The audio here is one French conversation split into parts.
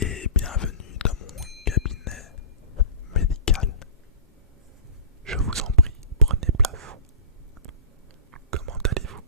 et bienvenue dans mon cabinet médical. Je vous en prie, prenez place. Comment allez-vous?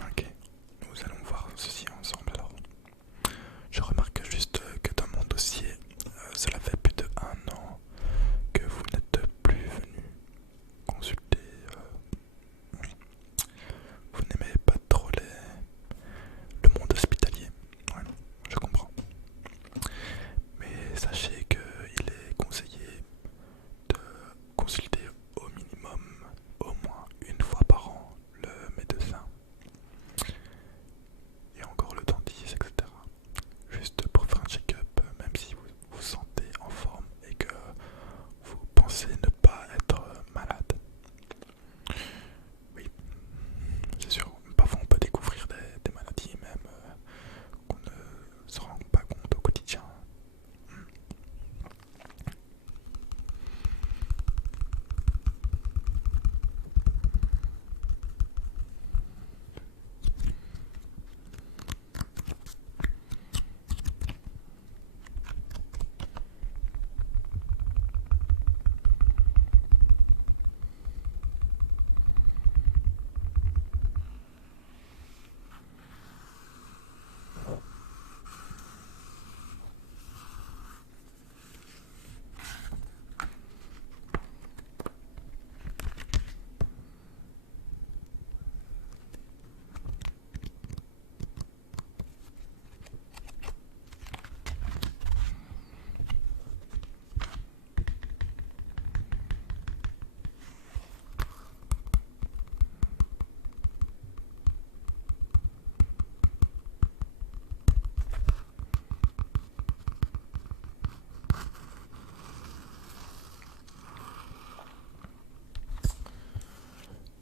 Ok, nous allons voir ceci ensemble alors. Je remarque juste que dans mon dossier, cela fait plus de 1 an que vous n'êtes plus venu consulter. Vous n'aimez pas trop le monde hospitalier. Ouais, je comprends. Mais sachez qu'il est conseillé de consulter au minimum, au moins une fois par an, le médecin et encore le dentiste, etc. Juste pour faire un check-up, même si vous vous sentez en forme et que vous pensez ne pas être malade. Oui, c'est sûr, parfois on peut découvrir des maladies même qu'on ne se rend pas compte au quotidien.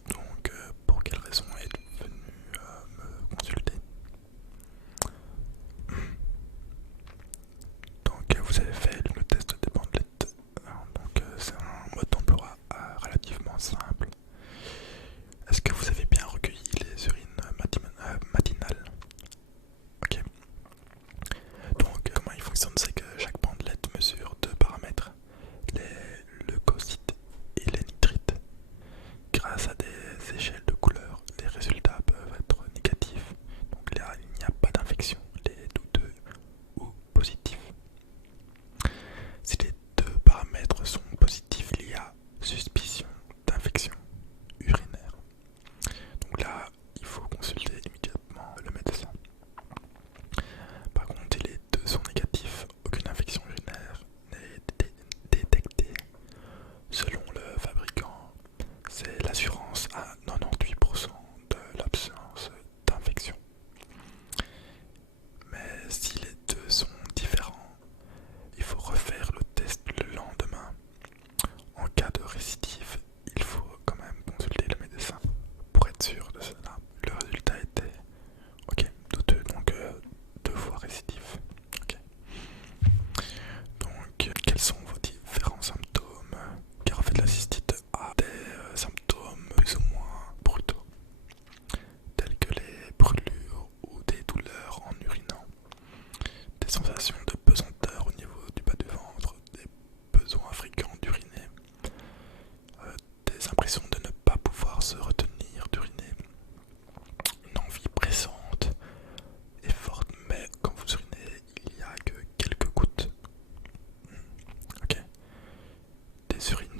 Donc, pour quelle raison êtes-vous venu me consulter? Donc, vous avez fait le test des bandelettes. Donc, c'est un mode d'emploi relativement simple. Est-ce que vous avez bien recueilli les urines matinales? Ok. Donc, comment il fonctionne, c'est que chaque bandelette mesure deux paramètres, les leucocytes et les nitrites. Grâce à des échelles de couleurs, les résultats peuvent être négatifs. Donc là, il n'y a pas d'infection, les douteux ou positifs. Si les deux paramètres sont positifs, il y a suspicion d'infection urinaire. Donc là, il faut consulter immédiatement le médecin. Par contre, si les deux sont négatifs, aucune infection urinaire n'est détectée. Selon le fabricant, c'est l'assurance à 98% de l'absence d'infection. Mais si les deux sont différents, il faut refaire le test le lendemain. En cas de récidive, il faut quand même consulter le médecin pour être sûr de cela. Le résultat était ok, douteux, donc 2 fois récidive. Ok. Donc, quels sont vos différents symptômes? Car en fait, la cystite a des symptômes plus ou moins brutaux, tels que les brûlures ou des douleurs en urinant, des sensations de pesanteur au niveau du bas du ventre, des besoins fréquents d'uriner, des impressions de ne pas pouvoir se retenir d'uriner, une envie pressante et forte, mais quand vous urinez, il n'y a que quelques gouttes. Ok. Des urines